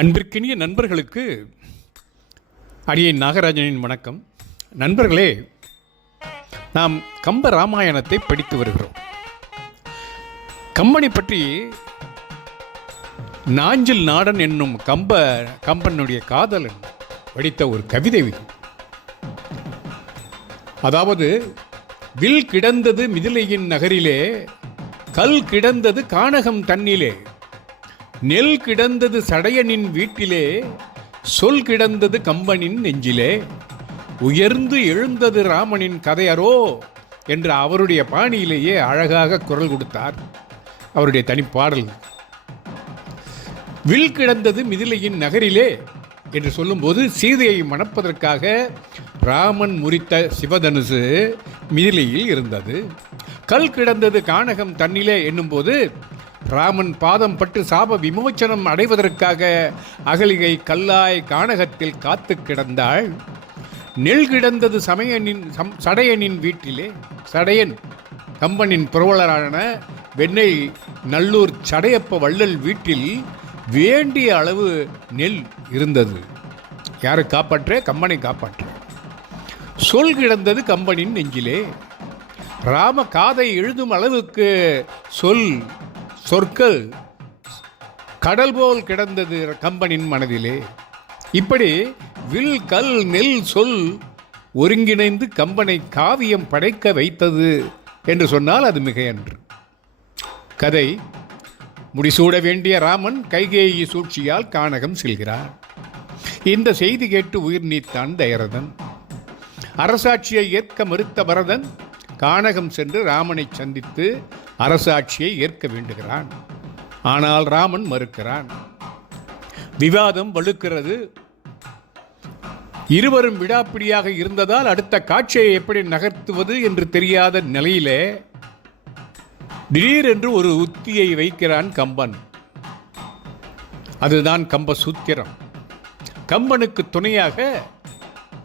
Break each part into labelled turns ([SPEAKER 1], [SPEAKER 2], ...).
[SPEAKER 1] அன்பிற்கினிய நண்பர்களுக்கு அடியை நாகராஜனின் வணக்கம். நண்பர்களே நாம் கம்ப ராமாயணத்தை படித்து வருகிறோம். கம்பனை பற்றி நாஞ்சில் நாடன் என்னும் கம்ப கம்பனுடைய காதலன் படித்த ஒரு கவிதை அதாவது வில் கிடந்தது மிதிலையின் நகரிலே கல் கிடந்தது கானகம் தண்ணிலே நெல் கிடந்தது சடையனின் வீட்டிலே சொல் கிடந்தது கம்பனின் நெஞ்சிலே. உயர்ந்து எழுந்தது ராமனின் கதையரோ என்று அவருடைய பாணியிலேயே அழகாக குரல் கொடுத்தார் அவருடைய தனிப்பாடல். வில் கிடந்தது மிதிலையின் நகரிலே என்று சொல்லும்போது சீதையை மணப்பதற்காக ராமன் முறித்த சிவதனுசு மிதிலையில் இருந்தது. கல் கிடந்தது கானகம் தன்னிலே என்னும்போது ராமன் பாதம் பட்டு சாப விமோச்சனம் அடைவதற்காக அகலிகை கல்லாய் கானகத்தில் காத்து கிடந்தாள். நெல் கிடந்தது சமயனின் சம் சடையனின் வீட்டிலே. சடையன் கம்பனின் புரவலரான வெண்ணெய் நல்லூர் சடையப்ப வள்ளல் வீட்டில் வேண்டிய அளவு நெல் இருந்தது. யாரை காப்பாற்ற? கம்பனை காப்பாற்ற. சொல் கிடந்தது கம்பனின் நெஞ்சிலே. ராம காதை எழுதும் அளவுக்கு சொல் சொற்கள் கடல் போல் கிடந்தது கம்பனின் மனதிலே. இப்படி வில் கல் நெல் சொல் ஒருங்கிணைந்து கம்பனை காவியம் படைக்க வைத்தது என்று சொன்னால் அது மிகையன்று. கதை முடிசூட வேண்டிய ராமன் கைகேயி சூழ்ச்சியால் கானகம் செல்கிறார். இந்த செய்தி கேட்டு உயிர் நீத்தான் தயரதன். அரசாட்சியை ஏற்க மறுத்த பரதன் கானகம் சென்று ராமனை சந்தித்து அரசாட்சியை ஏற்க வேண்டுகிறான். ஆனால் ராமன் மறுக்கிறான். விவாதம் வலுக்கிறது. இருவரும் விடாப்பிடியாக இருந்ததால் அடுத்த காட்சியை எப்படி நகர்த்துவது என்று தெரியாத நிலையிலே திடீரென்று ஒரு உத்தியை வைக்கிறான் கம்பன். அதுதான் கம்ப சூத்திரம் கம்பனுக்கு துணையாக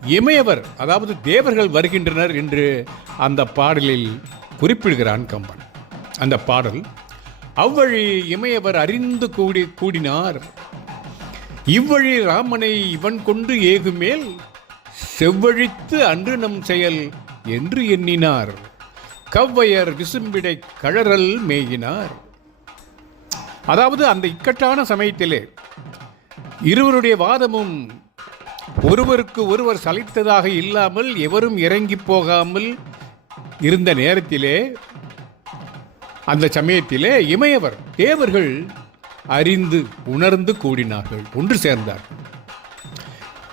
[SPEAKER 1] இமயவர் அதாவது தேவர்கள் வருகின்றனர் என்று அந்த பாடலில் குறிப்பிடுகிறான் கம்பன். அந்த பாடல் அவ்வழி இமையவர் அறிந்து கூடி கூடினார். இவ்வழி ராமனை இவன் கொண்டு ஏகுமேல் செவ்வழித்து அன்று நம் செயல் என்று எண்ணினார். கவ்வையர் விசும்பிடை கழறல் மேயினார். அதாவது அந்த இக்கட்டான சமயத்திலே இருவருடைய வாதமும் ஒருவருக்கு ஒருவர் சலித்ததாக இல்லாமல் எவரும் இறங்கி போகாமல் இருந்த நேரத்திலே அந்த சமயத்திலே இமயவர் தேவர்கள் அறிந்து உணர்ந்து கூடினார்கள் ஒன்று சேர்ந்தார்கள்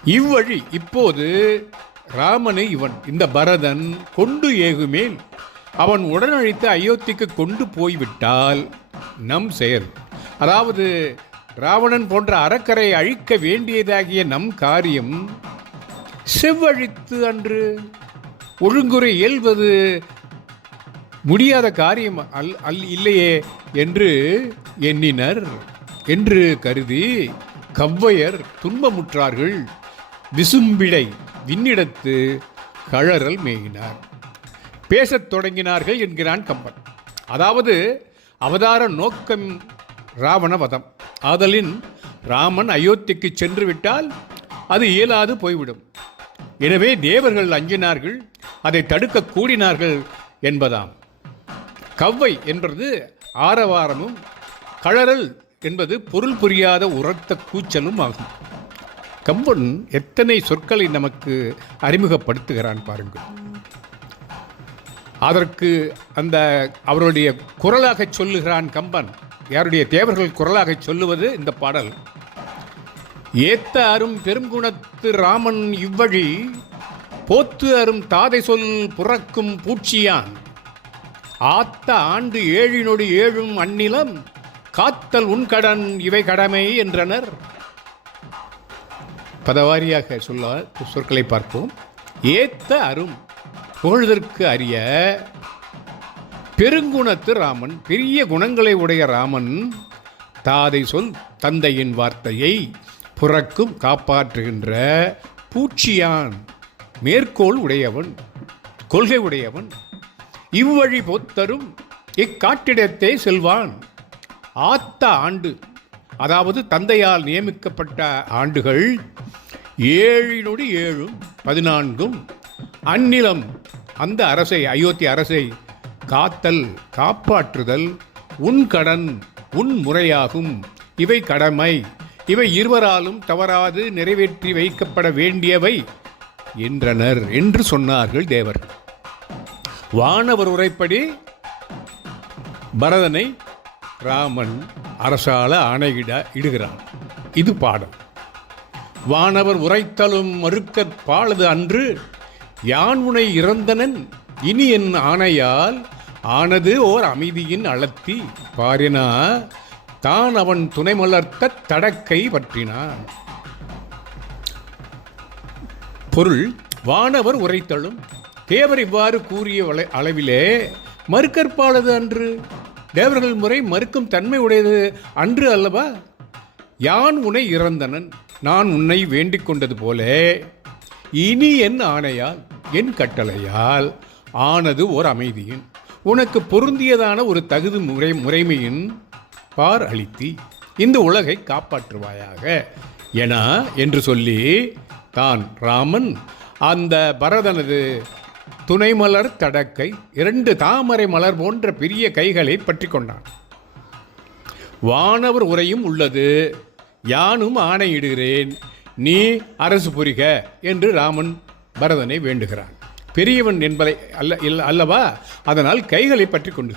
[SPEAKER 1] இவ்வழி இப்போது ராமனை இவன் இந்த பரதன் கொண்டு ஏகுமேல் அவன் உடனழித்து அயோத்திக்கு கொண்டு போய்விட்டால் நம் செயல். அதாவது ராவணன் போன்ற அறக்கரை அழிக்க வேண்டியதாகிய நம் காரியம் செவ்வழித்து அன்று ஒழுங்குறை இயல்வது முடியாத காரியம் அல் அல் இல்லையே என்று எண்ணினர். என்று கருதி கவ்வையர் துன்பமுற்றார்கள். விசும்பிடை விண்ணிடத்து கழறல் மேயினார். பேசத் தொடங்கினார்கள் என்கிறான் கம்பன். அதாவது அவதார நோக்கம் ராவண வதம் ஆதலின் ராமன் அயோத்திக்கு சென்று விட்டால் அது இயலாது போய்விடும். எனவே தேவர்கள் அஞ்சினார்கள் அதை தடுக்க கூடினார்கள் என்பதாம். கவ்வை என்பது ஆரவாரமும் கழறல் என்பது பொருள் புரியாத உரத்த கூச்சலும் ஆகும். கம்பன் எத்தனை சொற்களை நமக்கு அறிமுகப்படுத்துகிறான் பாருங்கள். அதற்கு அந்த அவருடைய குரலாக சொல்லுகிறான் கம்பன். யாருடைய தேவர்கள் குரலாக சொல்லுவது இந்த பாடல். ஏத்த அரும் பெருங்குணத்து ராமன் இவ்வழி போத்து அரும் தாதை சொல் புறக்கும் பூச்சியான். ஆத்த ஆண்டு ஏழினொடு ஏழும் அந்நிலம் காத்தல் உன் கடன் இவை கடமை என்றனர். பதவாரியாக சொல்ல சொற்களை பார்ப்போம். ஏத்த அரும் புகழ்தற்கு அறிய பெருங்குணத்து ராமன் பெரிய குணங்களை உடைய ராமன் தாதை சொல் தந்தையின் வார்த்தையை புறக்கும் காப்பாற்றுகின்ற பூச்சியான் மேற்கோள் உடையவன் கொள்கை உடையவன். இவ்வழி பொத்தரும் இக்காட்டிடத்தே செல்வான். ஆத்த ஆண்டு அதாவது தந்தையால் நியமிக்கப்பட்ட ஆண்டுகள் ஏழினோடு ஏழும் பதினான்கும். அந்நிலம் அந்த அரசை அயோத்தி அரசை காத்தல் காப்பாற்றுதல் உன் கடன் உன் முறையாகும். இவை கடமை. இவை இருவராலும் தவறாது நிறைவேற்றி வைக்கப்பட வேண்டியவை என்றனர் என்று சொன்னார்கள் தேவர். வானவர் உரைப்படி பரதனை ராமன் அரசால ஆணையிட இடுகிறான். இது பாடம். வானவர் உரைத்தலும் மறுக்கற் பாலது அன்று யான் உனை இறந்தனன் இனி என் ஆணையால் ஆனது ஓர் அமைதியின் அளத்தி பாரினா தான் அவன் துணை மலர்த்த தடக்கை பற்றினான். பொருள் வானவர் உரைத்தலும் தேவர் இவ்வாறு கூறிய அளவிலே மறுக்கற்பாலது அன்று தேவர்கள் முறை மறுக்கும் தன்மை உடையது அன்று அல்லவா? யான் உன்னை இறந்தனன் நான் உன்னை வேண்டிக் கொண்டது போல. இனி என் ஆணையால் என் கட்டளையால் ஆனது ஓர் அமைதியின். உனக்கு பொருந்தியதான ஒரு தகுதி முறை முறைமையின் பார் அளித்தி இந்த உலகை காப்பாற்றுவாயாக. என? என்று சொல்லி தான் ராமன் அந்த பரதனது துணை மலர் தடக்கை இரண்டு தாமரை மலர் போன்ற பெரிய கைகளை பற்றி கொண்டான். வானவர் உரையும் உள்ளது யானும் ஆணையிடுகிறேன் நீ அரசு புரிக என்று ராமன் பரதனை வேண்டுகிறான். பெரியவன் என்பதை அல்ல இல்ல அல்லவா? அதனால் கைகளை பற்றி கொண்டு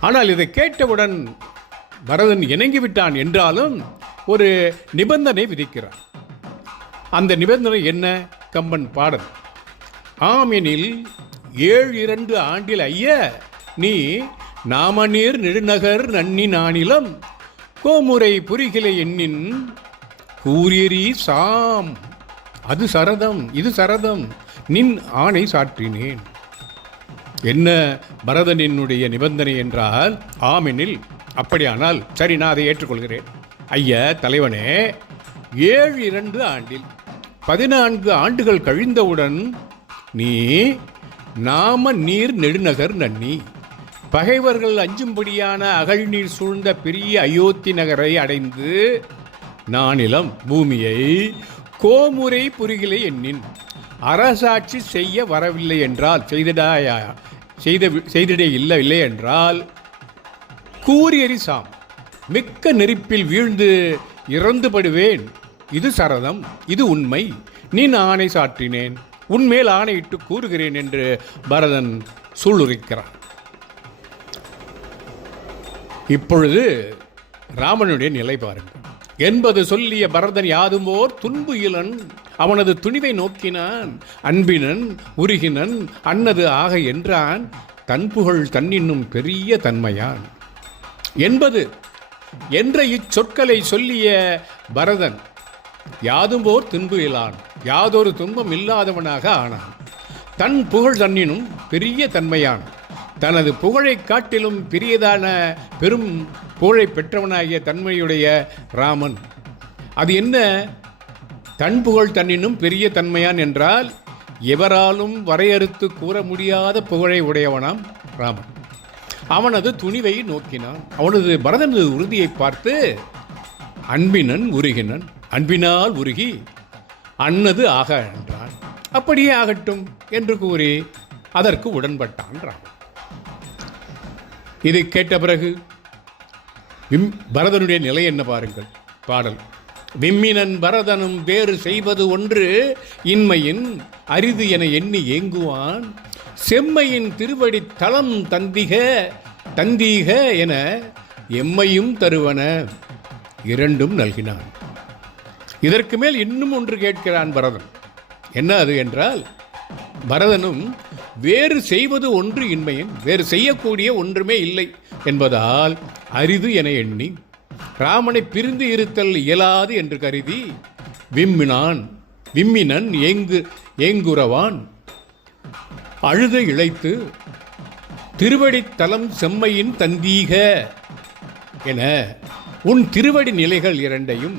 [SPEAKER 1] ஆனால் இதை கேட்டவுடன் பரதன் இணங்கி விட்டான் என்றாலும் ஒரு நிபந்தனை விதிக்கிறான். அந்த நிபந்தனை என்ன? கம்பன் பாடல். ஆமெனில் ஏழு இரண்டு ஆண்டில் ஐய நீ நாமநீர் நெடுநகர் நன்னி நானிலம் கோமுறை புரிகிலை எண்ணின் கூரியரி சாம். அது சரதம் இது சரதம் நின் ஆணை சாற்றினேன். என்ன பரதனினுடைய நிபந்தனை என்றால் ஆமெனில் அப்படியானால் சரி நான் அதை ஏற்றுக்கொள்கிறேன். ஐயா தலைவனே ஏழு இரண்டு ஆண்டில் பதினான்கு ஆண்டுகள் கழிந்தவுடன் நீ நாம நீர் நெடுநகர் நன்னி. பகைவர்கள் அஞ்சும்படியான அகழ்நீர் சூழ்ந்த பெரிய அயோத்தி நகரை அடைந்து நானிலம் பூமியை கோமுறை புரிகிலை எண்ணின். அரசாட்சி செய்ய வரவில்லை என்றால் செய்திடாயா செய்த செய்திடே இல்லை இல்லை என்றால் கூரியரி சாம் மிக்க நெருப்பில் வீழ்ந்து இறந்துபடுவேன். இது சரதம் இது உண்மை. நீ ஆணை சாற்றினேன். உன்மேல் ஆணையிட்டு கூறுகிறேன் என்று பரதன் சூளுரைக்கிறான். இப்பொழுது ராமனுடைய நிலை பாருங்கள். என்பது சொல்லிய பரதன் யாதுமோர் துன்பு இலன் அவனது துணிவை நோக்கினான். அன்பினன் உருகினன் அன்னது ஆக என்றான். தன்புகழ் தன்னின்னும் பெரிய தன்மையான். என்பது என்ற இச்சொற்களை சொல்லிய பரதன் யாதும்போர் துன்பு இலான். யாதொரு துன்பம் இல்லாதவனாக ஆனான். தன் புகழ் தன்னினும் பெரிய தன்மையான். தனது புகழைக் காட்டிலும் பெரியதான பெரும் புகழை பெற்றவனாகிய தன்மையுடைய ராமன். அது என்ன? தன் புகழ் தன்னினும் பெரிய தன்மையான் என்றால் எவராலும் வரையறுத்து கூற முடியாத புகழை உடையவனாம் ராமன். அவனது துணிவை நோக்கினான். அவனது பரதனது உறுதியை பார்த்து அன்பினன் உருகினன் அன்பினால் உருகி அன்னது ஆக என்றான். அப்படியே ஆகட்டும் என்று கூறி அதற்கு உடன்பட்டான் ராமன். இதை கேட்ட பிறகு விம் பரதனுடைய நிலை என்ன பாருங்கள். பாடல். விம்மினன் பரதனும் வேறு செய்வது ஒன்று இன்மையின் அரிது என எண்ணி ஏங்குவான். செம்மையின் திருவடி தளம் தந்திக தந்தீக என எம்மையும் தருவன இரண்டும் நல்கினான். இதற்கு மேல் இன்னும் ஒன்று கேட்கிறான் பரதன். என்ன அது என்றால் பரதனும் வேறு செய்வது ஒன்று இன்மையின் வேறு செய்யக்கூடிய ஒன்றுமே இல்லை என்பதால் அரிது என எண்ணி ராமனை பிரிந்து இருத்தல் இயலாது என்று கருதி விம்மினான் விம்மினன் ஏங்கு ஏங்குறவான். அழுத இழைத்து திருவடித்தலம் செம்மையின் தந்தீக என உன் திருவடி நிலைகள் இரண்டையும்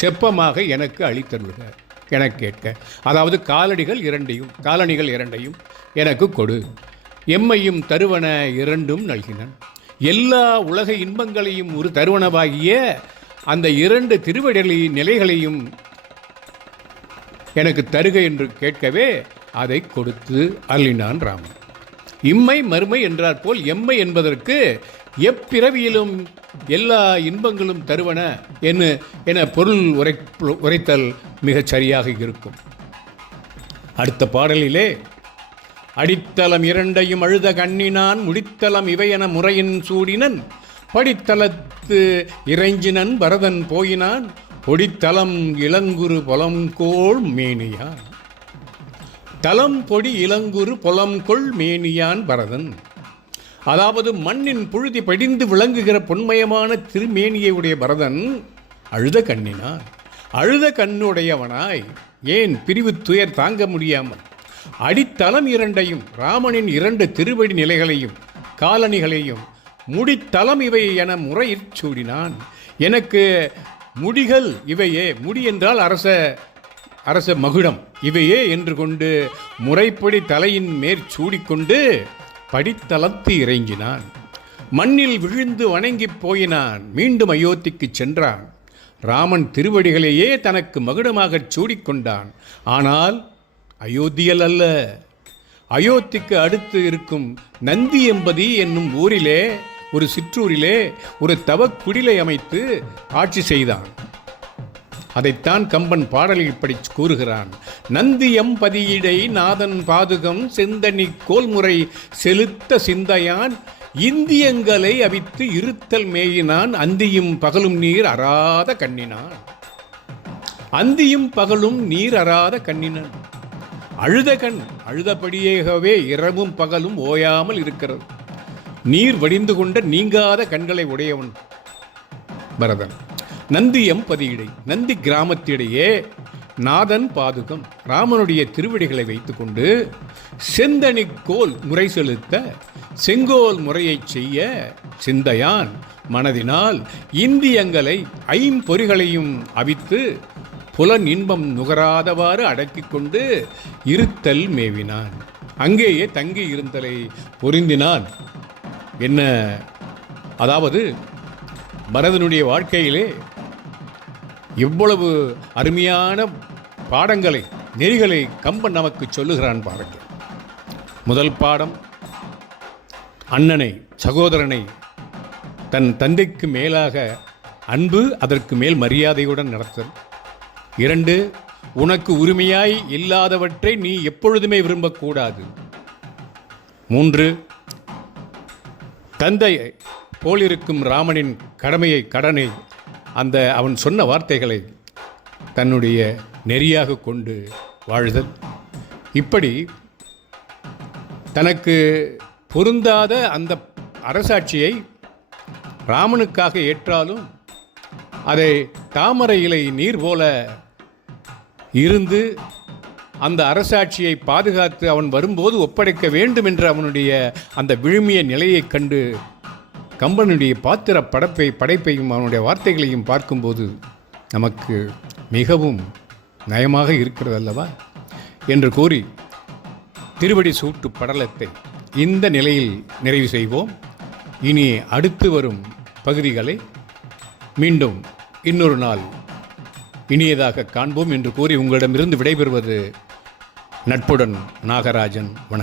[SPEAKER 1] செப்பமாக எனக்கு அளித்தருள்க. என கேட்க அதாவது காலடிகள் இரண்டையும் காலணிகள் இரண்டையும் எனக்கு கொடு. எம்மையும் தருவன இரண்டும் நல்கினன் எல்லா உலக இன்பங்களையும் ஒரு தருவனவாகிய அந்த இரண்டு திருவடலி நிலைகளையும் எனக்கு தருக என்று கேட்கவே அதை கொடுத்து அள்ளினான் ராமன். இம்மை மறுமை என்றாற்போல் எம்மை என்பதற்கு எப்பிறவியிலும் எல்லா இன்பங்களும் தருவன என்ன என பொருள் உரை உரைத்தல் மிகச் சரியாக இருக்கும். அடுத்த பாடலிலே அடித்தளம் இரண்டையும் அழுத கண்ணினான் முடித்தளம் இவையென முறையின் சூடினன் படித்தளத்து இறைஞ்சினன் பரதன் போயினான் பொடித்தளம் இளங்குரு பொலம்கோள் மேனியான். தலம் பொடி இளங்குரு பொலம்கொள் மேனியான் பரதன். அதாவது மண்ணின் புழுதி படிந்து விளங்குகிற பொன்மயமான திருமேனியை உடைய பரதன் அழுத கண்ணினார். அழுத கண்ணுடையவனாய் ஏன் பிரிவு துயர் தாங்க முடியாமல் அடித்தளம் இரண்டையும் ராமனின் இரண்டு திருவடி நிலைகளையும் காலணிகளையும் முடித்தளம் இவை என முறையிற் சூடினான். எனக்கு முடிகள் இவையே முடி என்றால் அரச அரச மகுடம் இவையே என்று கொண்டு முறைப்படி தலையின் மேற் சூடிக்கொண்டு படித்தளத்து இறங்கினான். மண்ணில் விழுந்து வணங்கிப் போயினான். மீண்டும் அயோத்திக்குச் சென்றான். ராமன் திருவடிகளையே தனக்கு மகுடமாகச் சூடிக்கொண்டான். ஆனால் அயோத்தியல் அல்ல. அயோத்திக்கு அடுத்து இருக்கும் நந்தி என்பதி என்னும் ஊரிலே ஒரு சிற்றூரிலே ஒரு தவக்குடிலை அமைத்து ஆட்சி செய்தான். அதைத்தான் கம்பன் பாடலில் இப்படி கூறுகிறான். நந்தி எம்பதியிடை நாதன் பாதுகம் செந்தனி கோல்முறை செலுத்த சிந்தையான். இந்தியங்களை அவித்து இருத்தல் மேயினான். அந்தியும் பகலும் நீர் அறாத கண்ணினான். அந்தியும் பகலும் நீர் அறாத கண்ணினன். அழுத கண் அழுதபடியேகவே இரவும் பகலும் ஓயாமல் இருக்கிறது. நீர் வடிந்து கொண்ட நீங்காத கண்களை உடையவன். பரதன். நந்தி எம்பதியிடை நந்தி கிராமத்திடையே நாதன் பாதுகம். ராமனுடைய திருவடிகளை வைத்துக்கொண்டு செந்தனி கோல் முறை செலுத்த செங்கோல் முறையைச் செய்ய சிந்தையான். மனதினால் இந்தியங்களை ஐம்பொறிகளையும் அவித்து புலன் இன்பம் நுகராதவாறு அடக்கிக் கொண்டு இருத்தல் மேவினான். அங்கேயே தங்கி இருந்தலை பொருந்தினான். என்ன? அதாவது பரதனுடைய வாழ்க்கையிலே எவ்வளவு அருமையான பாடங்களை நெறிகளை கம்பன் நமக்கு சொல்லுகிறான் பாருங்கள். முதல் பாடம் அண்ணனை சகோதரனை தன் தந்தைக்கு மேலாக அன்பு அதற்கு மேல் மரியாதையுடன் நடத்தல் இரண்டு உனக்கு உரிமையாய் இல்லாதவற்றை நீ எப்பொழுதுமே விரும்பக்கூடாது. மூன்று தந்தை போலிருக்கும் ராமனின் கடமையை கடனை அந்த அவன் சொன்ன வார்த்தைகளை தன்னுடைய நெறியாக கொண்டு வாழ்தல். இப்படி தனக்கு பொருந்தாத அந்த அரசாட்சியை ராமனுக்காக ஏற்றாலும் அதை தாமரை இலை நீர் போல இருந்து அந்த அரசாட்சியை பாதுகாத்து அவன் வரும்போது ஒப்படைக்க வேண்டும் என்ற அவனுடைய அந்த விழுமிய நிலையைக் கண்டு கம்பனுடைய பாத்திர படைப்பை படைப்பையும் அவனுடைய வார்த்தைகளையும் பார்க்கும்போது நமக்கு மிகவும் நயமாக இருக்கிறது அல்லவா என்று கூறி திருவடி சூட்டு படலத்தை இந்த நிலையில் நிறைவு செய்வோம். இனி அடுத்து வரும் பகுதிகளை மீண்டும் இன்னொரு நாள் இனியதாக காண்போம் என்று கூறி உங்களிடமிருந்து விடைபெறுவது நட்புடன் நாகராஜன். வணக்கம்.